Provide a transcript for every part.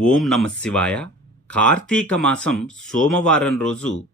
ఓం నమ శివాయ. కార్తీక మాసం సోమవారం రోజు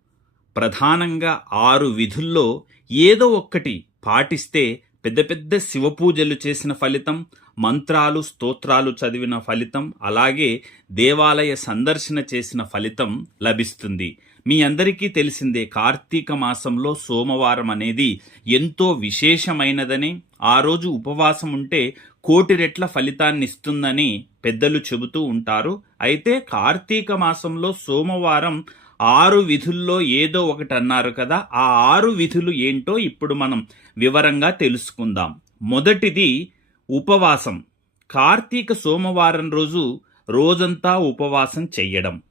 ప్రధానంగా ఆరు విధుల్లో ఏదో ఒక్కటి పాటిస్తే పెద్ద పెద్ద శివ పూజలు చేసిన ఫలితం మంత్రాలు స్తోత్రాలు చదివిన ఫలితం అలాగే దేవాలయ సందర్శన చేసిన ఫలితం లభిస్తుంది. మీ అందరికీ తెలిసిందే కార్తీక మాసంలో సోమవారం అనేది ఎంతో విశేషమైనదని ఆ రోజు ఉపవాసం ఉంటే కోటి రెట్ల ఫలితాన్ని ఇస్తుందని పెద్దలు చెబుతూ ఉంటారు. అయితే కార్తీక మాసంలో సోమవారం ఆరు విధుల్లో ఏదో ఒకటి అన్నారు కదా. ఆ ఆరు విధులు ఏంటో ఇప్పుడు మనం వివరంగా తెలుసుకుందాం. మొదటిది ఉపవాసం. కార్తీక సోమవారం రోజు రోజంతా ఉపవాసం చెయ్యడం.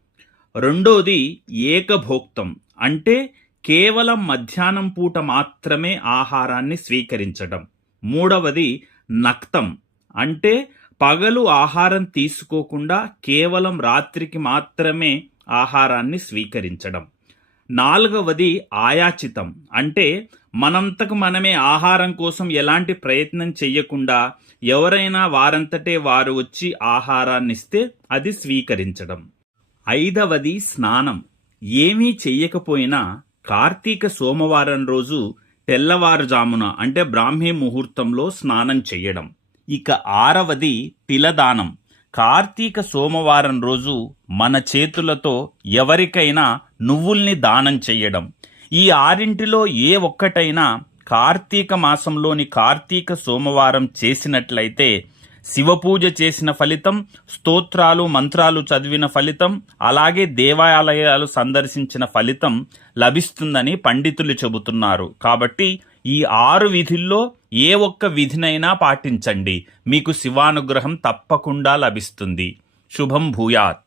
రెండోది ఏకభోక్తం. అంటే కేవలం మధ్యాహ్నం పూట మాత్రమే ఆహారాన్ని స్వీకరించడం. మూడవది నక్తం. అంటే పగలు ఆహారం తీసుకోకుండా కేవలం రాత్రికి మాత్రమే ఆహారాన్ని స్వీకరించడం. నాలుగవది ఆయాచితం. అంటే మనంతకు మనమే ఆహారం కోసం ఎలాంటి ప్రయత్నం చెయ్యకుండా ఎవరైనా వారంతటే వారు వచ్చి ఆహారాన్ని ఇస్తే అది స్వీకరించడం. ఐదవది స్నానం. ఏమీ చెయ్యకపోయినా కార్తీక సోమవారం రోజు తెల్లవారుజామున అంటే బ్రాహ్మీ ముహూర్తంలో స్నానం చేయడం ఇక ఆరవది తిలదానం. కార్తీక సోమవారం రోజు మన చేతులతో ఎవరికైనా నువ్వుల్ని దానం చేయడం ఈ ఆరింటిలో ఏ ఒక్కటైనా కార్తీక మాసంలోని కార్తీక సోమవారం చేసినట్లయితే శివపూజ చేసిన ఫలితం స్తోత్రాలు మంత్రాలు చదివిన ఫలితం అలాగే దేవాలయాలు సందర్శించిన ఫలితం లభిస్తుందని పండితులు చెబుతున్నారు. కాబట్టి ఈ ఆరు విధుల్లో ఏ ఒక్క విధినైనా పాటించండి. మీకు శివానుగ్రహం తప్పకుండా లభిస్తుంది. శుభం భూయాత్.